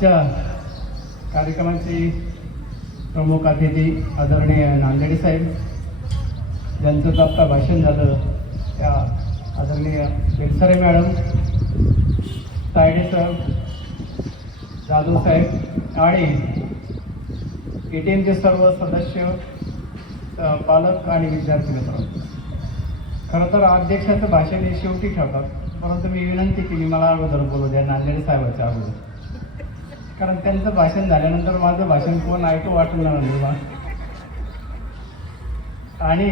आजच्या कार्यक्रमाचे प्रमुख अतिथी आदरणीय नांदेडे साहेब, ज्यांचं आता भाषण झालं, त्या आदरणीय बेलसरे मॅडम, तायडे साहेब, जाधव साहेब आणि ATMचे सर्व सदस्य, पालक आणि विद्यार्थी मित्र. खरं तर अध्यक्षाचं भाषण हे शेवटी ठेवतात, परंतु मी विनंती केली मला अगोदर बोलू द्या, नांदेडे साहेबांच्या अगोदर, कारण त्यांचं भाषण झाल्यानंतर माझं भाषण कोण ऐकू वाटणार नाही बा. आणि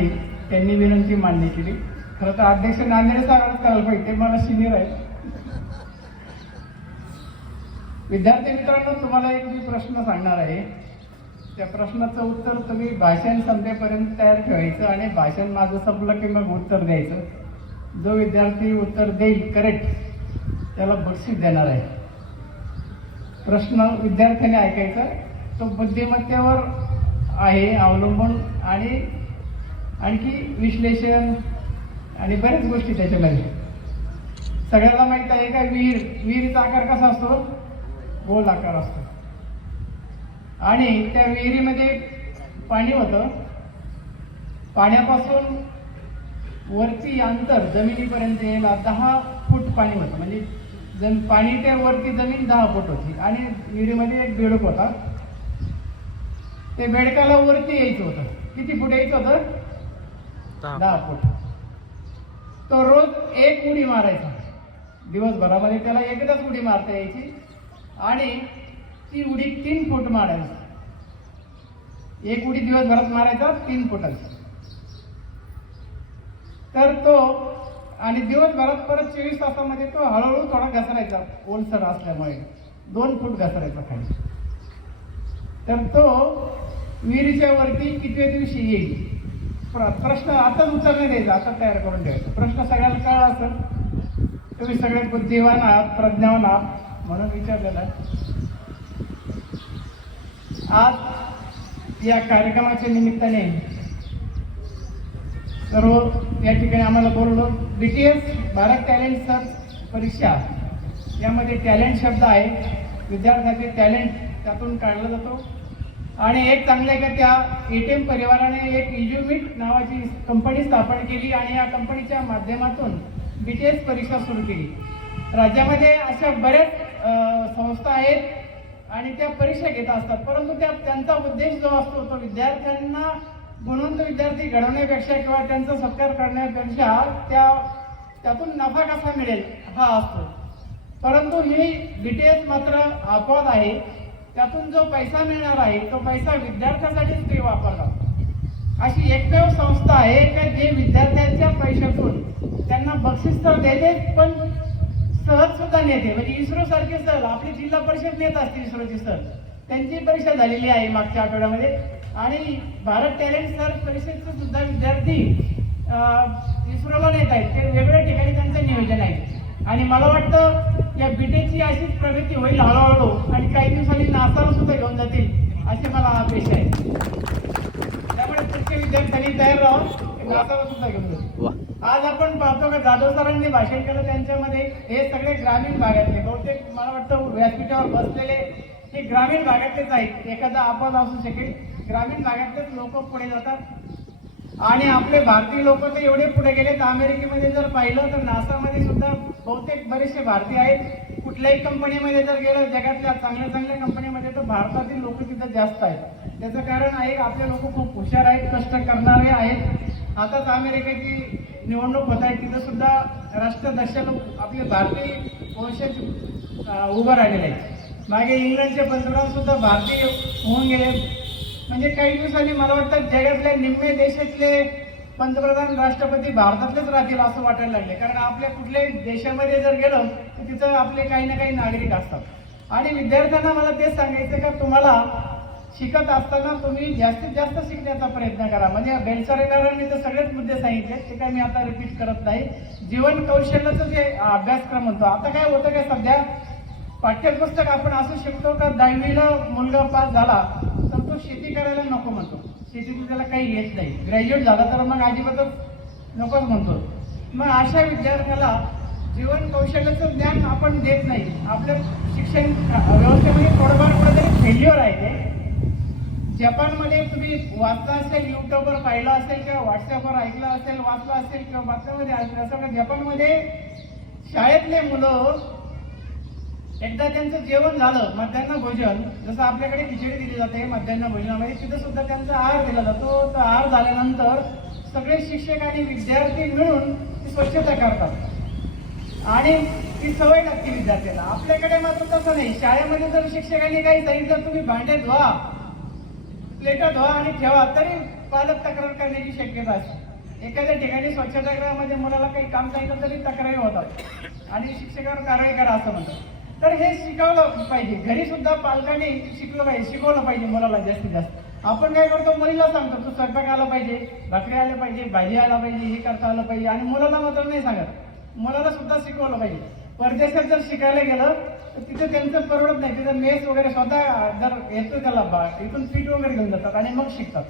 त्यांनी विनंती मान्य केली. खरं तर अध्यक्ष नांदेडे साहेबांनाच करायला पाहिजे, ते मला सिनियर आहेत. विद्यार्थी मित्रांनो, तुम्हाला एक मी प्रश्न सांगणार आहे. त्या प्रश्नाचं उत्तर तुम्ही भाषण संपेपर्यंत तयार ठेवायचं आणि भाषण माझं संपलं की मग उत्तर द्यायचं. जो विद्यार्थी उत्तर देईल करेक्ट त्याला बक्षीस देणार आहे. प्रश्न विद्यार्थ्याने ऐकायचा, तो बुद्धिमत्तेवर आहे अवलंबून आणि आणखी विश्लेषण आणि बऱ्याच गोष्टी त्याच्यामध्ये. सगळ्याला माहीत आहे का विहिरीचा आकार कसा असतो? गोल आकार असतो. आणि त्या विहिरीमध्ये पाणी होतं. पाण्यापासून वरती अंतर जमिनीपर्यंत यायला 10 फूट पाणी होतं. म्हणजे पाणी त्या वरती जमीन 10 फूट होती आणि विहिरीमध्ये एक बेडूक होता. ते बेडकाला वरती यायचं होतं. किती फूट यायचं होतं? 10 फूट. तो रोज एक उडी मारायचा. दिवसभरामध्ये त्याला एकदाच उडी मारता यायची आणि ती उडी 3 फूट मारायची. एक उडी दिवसभरात मारायचा 3 फुटाची. तर तो आणि दिवसभरात परत 24 तासामध्ये तो हळूहळू थोडा घसरायचा, ओलसर असल्यामुळे 2 फूट घसरायचा खाली. तर तो विहिरीच्या वरती कितव्या दिवशी येईल? प्रश्न आताच उत्तर नाही द्यायचा, आता तयार करून ठेवायचा. प्रश्न सगळ्याला कळला असेल, तुम्ही सगळे बुद्धिवान आहात, प्रज्ञावान आहात म्हणून विचारलेला. आज या कार्यक्रमाच्या निमित्ताने सर्व या ठिकाणी आम्हाला बोलवलं. BTS भारत टॅलेंट सर्च परीक्षा, यामध्ये टॅलेंट शब्द आहे. विद्यार्थ्याचे टॅलेंट त्यातून काढला जातो. आणि एक चांगलं आहे का त्या ATM परिवाराने एक इज्युमिट नावाची कंपनी स्थापन केली आणि या कंपनीच्या माध्यमातून BTS परीक्षा सुरू केली. राज्यामध्ये अशा बऱ्याच संस्था आहेत आणि त्या परीक्षा घेत असतात, परंतु त्यांचा उद्देश जो असतो तो विद्यार्थ्यांना गुणवंत विद्यार्थी घडवण्यापेक्षा किंवा त्यांचा सत्कार करण्यापेक्षा त्यातून नफा कसा मिळेल हा असतो. परंतु ही BTS मात्र अपवाद आहे. त्यातून जो पैसा मिळणार आहे तो पैसा विद्यार्थ्यांसाठीच ते वापरतात. अशी एकमेव संस्था आहे का जे विद्यार्थ्यांच्या पैशातून त्यांना बक्षीस तर देते पण सहज सुद्धा नेते. म्हणजे इस्रो सारखे सहल आपली जिल्हा परिषद नेत असते. इस्रोची सहल त्यांची परीक्षा झालेली आहे मागच्या आठवड्यामध्ये. आणि भारत टॅलेंट सर्च परीक्षेचे सुद्धा विद्यार्थी इस्रोला नेत आहेत. ते वेगवेगळ्या ठिकाणी त्यांचं नियोजन आहे. आणि मला वाटतं या BTECची अशीच प्रगती होईल हळूहळू आणि काही दिवसांनी नासाला सुद्धा घेऊन जातील अशी मला अपेक्षा आहे. त्यामुळे पुढचे विद्यार्थ्यांनी तयार राहून नासाला सुद्धा घेऊन जातील. आज आपण पाहतो का जाधव सरांनी भाषण केलं, त्यांच्यामध्ये हे सगळे ग्रामीण भागातले, बहुतेक मला वाटतं व्यासपीठावर बसलेले हे ग्रामीण भागातलेच आहेत. एखादा अपवाद असू शकेल, ग्रामीण भागातलेच लोक पुढे जातात. आणि आपले भारतीय लोक तर एवढे पुढे गेलेत. अमेरिकेमध्ये जर पाहिलं तर नासामध्ये सुद्धा बहुतेक बरेचसे भारतीय आहेत. कुठल्याही कंपनीमध्ये जर गेलं जगातल्या चांगल्या चांगल्या कंपनीमध्ये तर भारतातील लोक तिथं जास्त आहेत. त्याचं कारण आहे आपले लोक खूप हुशार आहेत, कष्ट करणारे आहेत. आताच अमेरिकेची निवडणूक होत आहे, तिथं सुद्धा राष्ट्राध्यक्ष आपले भारतीय वंशज उभं राहिलेले आहेत. मागे इंग्लंडचे पंतप्रधान सुद्धा भारतीय होऊन गेले. म्हणजे काही दिवसांनी मला वाटतं जगातल्या निम्मे देशातले पंतप्रधान राष्ट्रपती भारतातलेच राहतील असं वाटायला लागले. कारण आपल्या कुठल्याही देशामध्ये जर गेलं तर तिथं आपले काही ना काही नागरिक असतात. आणि विद्यार्थ्यांना मला तेच सांगायचं का तुम्हाला शिकत असताना तुम्ही जास्तीत जास्त शिकण्याचा प्रयत्न करा. म्हणजे बेलसरेकरांनी तर सगळेच मुद्दे सांगितले, ते काय मी आता रिपीट करत नाही. जीवन कौशल्याचं जे अभ्यासक्रम म्हणतो, आता काय होतं का सध्या पाठ्यपुस्तक आपण असं शिकतो का 10वीला मुलगा पास झाला तर तो शेती करायला नको म्हणतो, शेतीतून त्याला काही येत नाही. ग्रॅज्युएट झाला तर मग अजिबातच नकोच म्हणतो. मग अशा विद्यार्थ्याला जीवन कौशल्याचं ज्ञान आपण देत नाही. आपल्या शिक्षण व्यवस्थेमध्ये थोडंफार कुठेतरी फेल्युअर आहे ते. जपानमध्ये तुम्ही वाचलं असेल, युट्यूबवर पाहिलं असेल किंवा व्हॉट्सअपवर ऐकलं असेल, वाचलं असेल किंवा बातम्यामध्ये ऐकलं असेल का जपानमध्ये शाळेतले मुलं एकदा त्यांचं जेवण झालं, मध्यान्ह भोजन, जसं आपल्याकडे खिचडी दिली जाते मध्यान्ह भोजनामध्ये, तिथं सुद्धा त्यांचा आहार दिला जातो. तो आहार झाल्यानंतर सगळे शिक्षक आणि विद्यार्थी मिळून ती स्वच्छता करतात आणि ती सवय लागते विद्यार्थ्यांना. आपल्याकडे मात्र तसं नाही. शाळेमध्ये जर शिक्षकांनी काही सांगितलं तुम्ही भांडे धुवा, प्लेटा धुवा आणि ठेवा, तरी पालक तक्रार करण्याची शक्यता असते. एखाद्या ठिकाणी स्वच्छतागृहामध्ये मुलाला काही काम सांगितलं तरी तक्रारी होतात आणि शिक्षकावर कारवाई करा असं म्हणतात. तर हे शिकवलं पाहिजे. घरी सुद्धा पालकांनी शिकवलं पाहिजे मुलाला जास्तीत जास्त. आपण काय करतो, मुलीला सांगतो तू स्वयंपाक आला पाहिजे, भाकरी आल्या पाहिजे, भाजी आला पाहिजे, हे करता आलं पाहिजे, आणि मुलाला मात्र नाही सांगत. मुलाला सुद्धा शिकवलं पाहिजे. परदेशात जर शिकायला गेलं तर तिथे त्यांचं परवडत नाही. तिथं मेस वगैरे स्वतः जर येतो त्याला इथून पीठ वगैरे घेऊन जातात आणि मग शिकतात.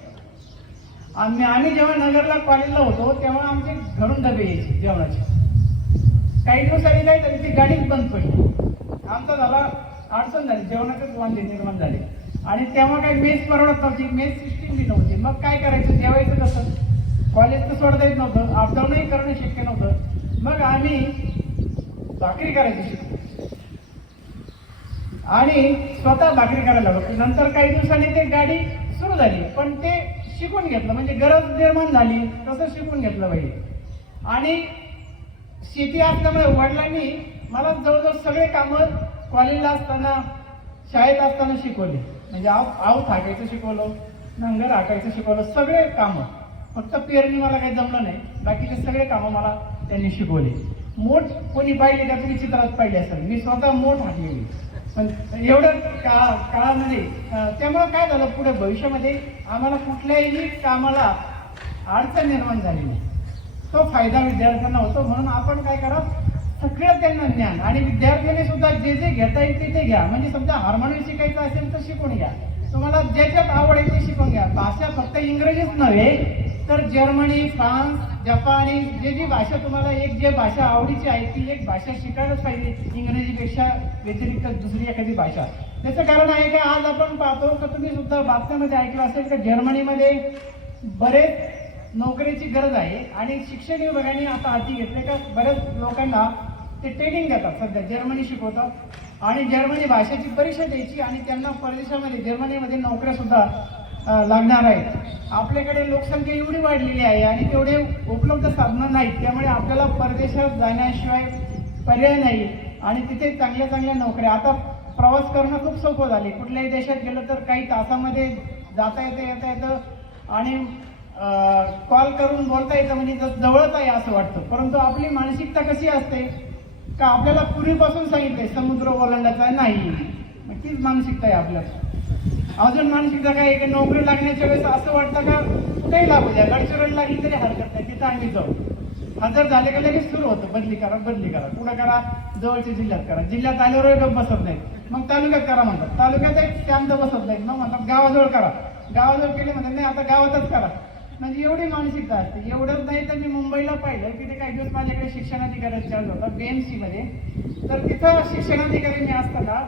आम्ही जेव्हा नगरला कॉलेजला होतो तेव्हा आमचे घरून डबे यायचे जेवणाचे. काही दिवसांनी नाही तरी ती गाडीच बंद पडली. आमचा झाला अडचण झाली, जेवणाचेच वांदे निर्माण झाले. आणि तेव्हा काही मेस परवडत नव्हती, मेस सिस्टीम बी नव्हती. मग काय करायचं, जेवायचं कसं? कॉलेज तर सोडता येत नव्हतं, अपडाऊनही करणं शक्य नव्हतं. मग आम्ही भाकरी करायची शिकलो आणि स्वतः भाकरी करायला लागलो. नंतर काही दिवसांनी ते गाडी सुरू झाली, पण ते शिकून घेतलं, म्हणजे गरज निर्माण झाली तसं शिकून घेतलं पाहिजे. आणि शेती असल्यामुळे वडिलांनी मला जवळजवळ सगळे कामं कॉलेजला असताना, शाळेत असताना शिकवले. म्हणजे आऊ थाकायचं शिकवलं, नांगर हाकायचं शिकवलं, सगळे कामं. फक्त पेरणी मला काही जमलं नाही, बाकीचे सगळे कामं मला त्यांनी शिकवले. मोठ कोणी पाहिली का तुम्ही चित्रात पाहिली असेल, मी स्वतः मोठ हाकलेली. पण एवढं काळामध्ये त्यामुळं काय झालं, पुढे भविष्यामध्ये आम्हाला कुठल्याही कामाला अडचण निर्माण झाली नाही. तो फायदा विद्यार्थ्यांना होतो. म्हणून आपण काय करा, सगळं त्यांना ज्ञान, आणि विद्यार्थ्यांनी सुद्धा जे जे घेता येईल ते घ्या. म्हणजे समजा हार्मोनियम शिकायचं असेल तर शिकून घ्या, तुम्हाला ज्याच्यात आवड आहे ते शिकून घ्या. भाषा फक्त इंग्रजीच नव्हे तर जर्मनी, फ्रान्स, जपानी, जी भाषा तुम्हाला जे भाषा आवडीची आहे ती एक भाषा शिकायलाच पाहिजे, इंग्रजीपेक्षा व्यतिरिक्त दुसरी एखादी भाषा. त्याचं कारण आहे की आज आपण पाहतो की तुम्ही सुद्धा बातम्यामध्ये ऐकलं असेल की जर्मनीमध्ये बरेच नोकरीची गरज आहे आणि शिक्षण विभागाने आता हाती घेतले का बऱ्याच लोकांना ते ट्रेनिंग देतात. सध्या जर्मनी शिकवतात आणि जर्मनी भाषेची परीक्षा द्यायची आणि त्यांना परदेशामध्ये जर्मनीमध्ये नोकऱ्या सुद्धा लागणार आहेत. आपल्याकडे लोकसंख्या एवढी वाढलेली आहे आणि तेवढे उपलब्ध साधनं नाहीत, त्यामुळे आपल्याला परदेशात जाण्याशिवाय पर्याय नाही आणि तिथे चांगल्या चांगल्या नोकऱ्या. आता प्रवास करणं खूप सोपं झाले. कुठल्याही देशात गेलं तर काही तासामध्ये जाता येतं येतं आणि कॉल करून बोलता येतं, म्हणजे जवळच आहे असं वाटतं. परंतु आपली मानसिकता कशी असते का, आपल्याला पूर्वीपासून सांगितलंय समुद्र ओलांडायचा नाही, मग तीच मानसिकता आहे आपल्याला. अजून मानसिकता काय आहे की नोकरी लागण्याच्या वेळेस असं वाटतं का कुठेही लागू द्या, गडचिरोली लागली तरी हरकत नाही, तिथं आम्ही जाऊ. हजर झाले का लगेच सुरू होतं बदली करा, कुठं करा, जवळच्या जिल्ह्यात करा. जिल्ह्यात आल्यावर गप बसत नाहीत, मग तालुक्यात करा म्हणतात, तालुक्यात एक शांत बसत नाहीत, मग म्हणतात गावाजवळ करा, गावाजवळ केले म्हणतात नाही आता गावातच करा. म्हणजे एवढी मानसिकता असते. एवढंच नाही तर मी मुंबईला पाहिलं की ते काही दिवस माझ्याकडे शिक्षणाधिकाऱ्याचा चार्ज होता BMC मध्ये. तर तिथं शिक्षणाधिकारी मी असताना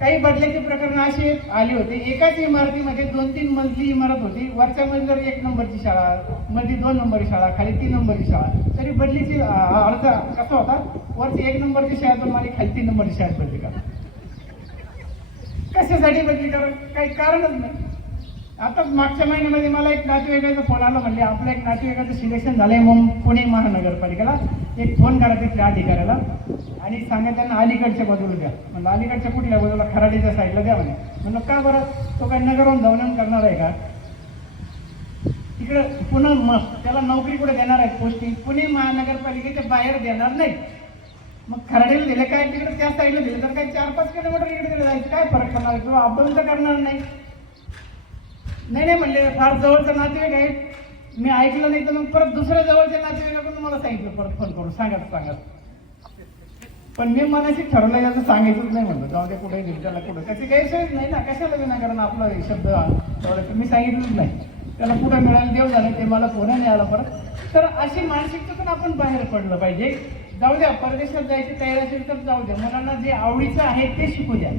काही बदल्याची प्रकरणं अशी आली होती. एकाच इमारतीमध्ये 2-3 मजली इमारत होती. वरच्या मजलीवर 1 नंबरची शाळा, मध्ये 2 नंबरची शाळा, खाली 3 नंबरची शाळा. तरी बदलीची अर्थ कसा होता, वरची 1 नंबरची शाळेतून मला खाली 3 नंबरची शाळेत बदली करा. कशासाठी बदली करा, काही कारणच नाही. आता मागच्या महिन्यामध्ये मला एक नातेवाईकाचा फोन आला, म्हणले आपलं एक नातेवाईकाचं सिलेक्शन झालंय पुणे महानगरपालिकेला, एक फोन करा तिथल्या अधिकाऱ्याला आणि सांगा त्यांना अलीकडच्या बाजूला द्या. म्हणलं अलीकडच्या कुठल्या बाजूला, खराडीच्या साईडला द्या म्हणे. म्हणलं का बरं, तो काय नगरहून जाऊन करणार आहे का? तिकडे पुन्हा त्याला नोकरी कुठे देणार आहेत, पोस्टिंग पुणे महानगरपालिकेच्या बाहेर देणार नाही. मग खराडीला दिले काय, तिकडे त्या साईडला दिले तर काय 4-5 किलोमीटर इकडे जायचं, काय फरक पडणार, किंवा अपडाऊन तर करणार नाही. नाही म्हणले फार जवळचं नातेवाईक आहे, मी ऐकलं नाही तर मग परत दुसऱ्या जवळच्या नातेवाईकाकडून मला सांगितलं परत फोन करून सांगत. पण मी मनाशी ठरवलं याचं सांगायचंच नाही, म्हणलं जाऊ दे कुठे घेऊ त्याला, कुठं त्याची गैरसोयच नाही ना, कशाला विनाकारण आपला शब्द तेवढं मी सांगितलंच नाही. त्याला कुठं मिळालं देव झालं, ते मला फोन नाही आला परत. तर अशी मानसिकतेतून आपण बाहेर पडलं पाहिजे. जाऊ द्या, परदेशात जायची तयारी असेल तर जाऊ द्या, मुलांना जे आवडीचं आहे ते शिकू द्या.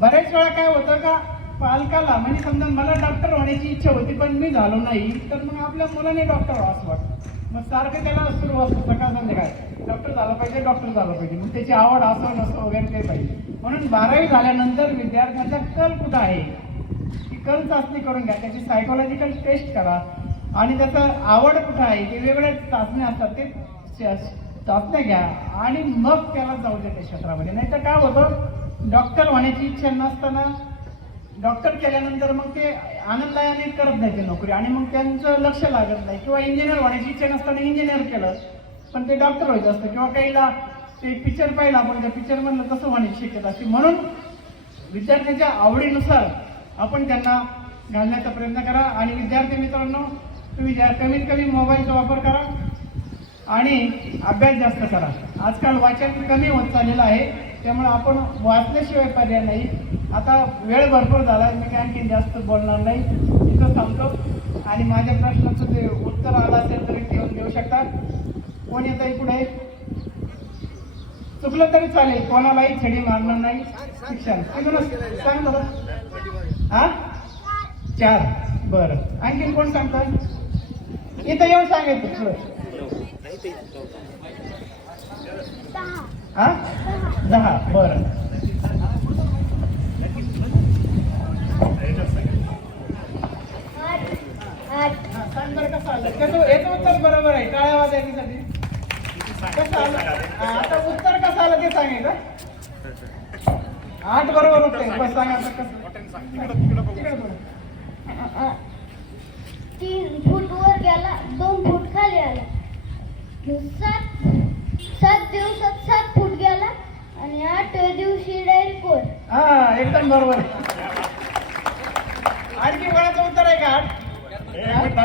बऱ्याच वेळा काय होतं का, पालकाला म्हणजे समजा मला डॉक्टर होण्याची इच्छा होती पण मी झालो नाही, तर मग आपल्या मुलाने डॉक्टर व्हावं असं वाटतं. मग सारखं त्याला सुरू असतं सकाळ संध्याकाळ, डॉक्टर झालं पाहिजे, डॉक्टर झालं पाहिजे. मग त्याची आवड असो नसो वगैरे ते पाहिजे. म्हणून 12वी झाल्यानंतर विद्यार्थ्यांचा कल कुठं आहे ती कल चाचणी करून घ्या, त्याची सायकोलॉजिकल टेस्ट करा आणि त्याचं आवड कुठं आहे ते वेगवेगळ्या चाचण्या असतात, ते चाचण्या घ्या आणि मग त्याला जाऊ द्या त्या क्षेत्रामध्ये. नाही तर काय होतं, डॉक्टर होण्याची इच्छा नसताना डॉक्टर केल्यानंतर मग ते आनंदाने करत नाही ते नोकरी आणि मग त्यांचं लक्ष लागत नाही. किंवा इंजिनियर होण्याची इच्छा नसताना इंजिनियर केलं पण ते डॉक्टर व्हायचं असतं. किंवा काहीला ते पिक्चर पाहिलं आपण, त्या पिक्चरमधलं तसं होण्याची शक्यता असते. म्हणून विद्यार्थ्यांच्या आवडीनुसार आपण त्यांना घालण्याचा प्रयत्न करा. आणि विद्यार्थी मित्रांनो, तुम्ही कमीत कमी मोबाईलचा वापर करा आणि अभ्यास जास्त करा. आजकाल वाचन कमी होत चाललेलं आहे, त्यामुळे आपण वाचल्याशिवाय पर्याय नाही. आता वेळ भरपूर झाला, मी काय आणखी जास्त बोलणार नाही, इथं थांबतो. आणि माझ्या प्रश्नाचं जे उत्तर आलं असेल तरी ते देऊ शकता. कोण येत आहे पुढे? चुकलं तरी चालेल, कोणालाही छडी मारणार नाही. शिक्षण सांग बरं. हा 4, बरं. आणखी कोण सांगतात? इथं येऊन सांगायचं. हा 10, बरं. सांग बरं कसं आलं. याचं उत्तर बरोबर आहे, टाळ्या वाजवण्यासाठी. कसं आलं आता उत्तर कसं आलं ते सांगेल का? 8 बरोबर होते. बस सांगा कसं. 3 फूट वर गेला, 2 फूट खाली आला. 7 दिवसात 7 फूट गेला आणि 8व्या दिवशी डायरेक्ट वर. हा एकदम बरोबर. आणखी कोणाचं उत्तर आहे का? 8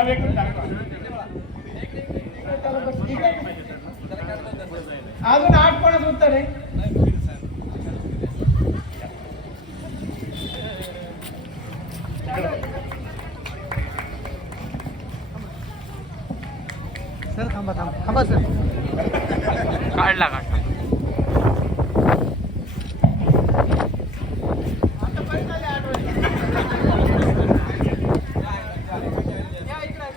अजून 8 कोणाचं उत्तर आहे? सर थांबा सर. काढला आता परत आले 8 वाजता. या इकडे.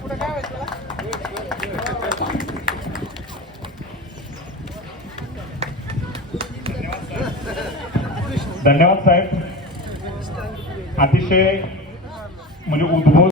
पुढे काय व्हायचं? धन्यवाद साहेब. अतिशय म्हणजे उद्भव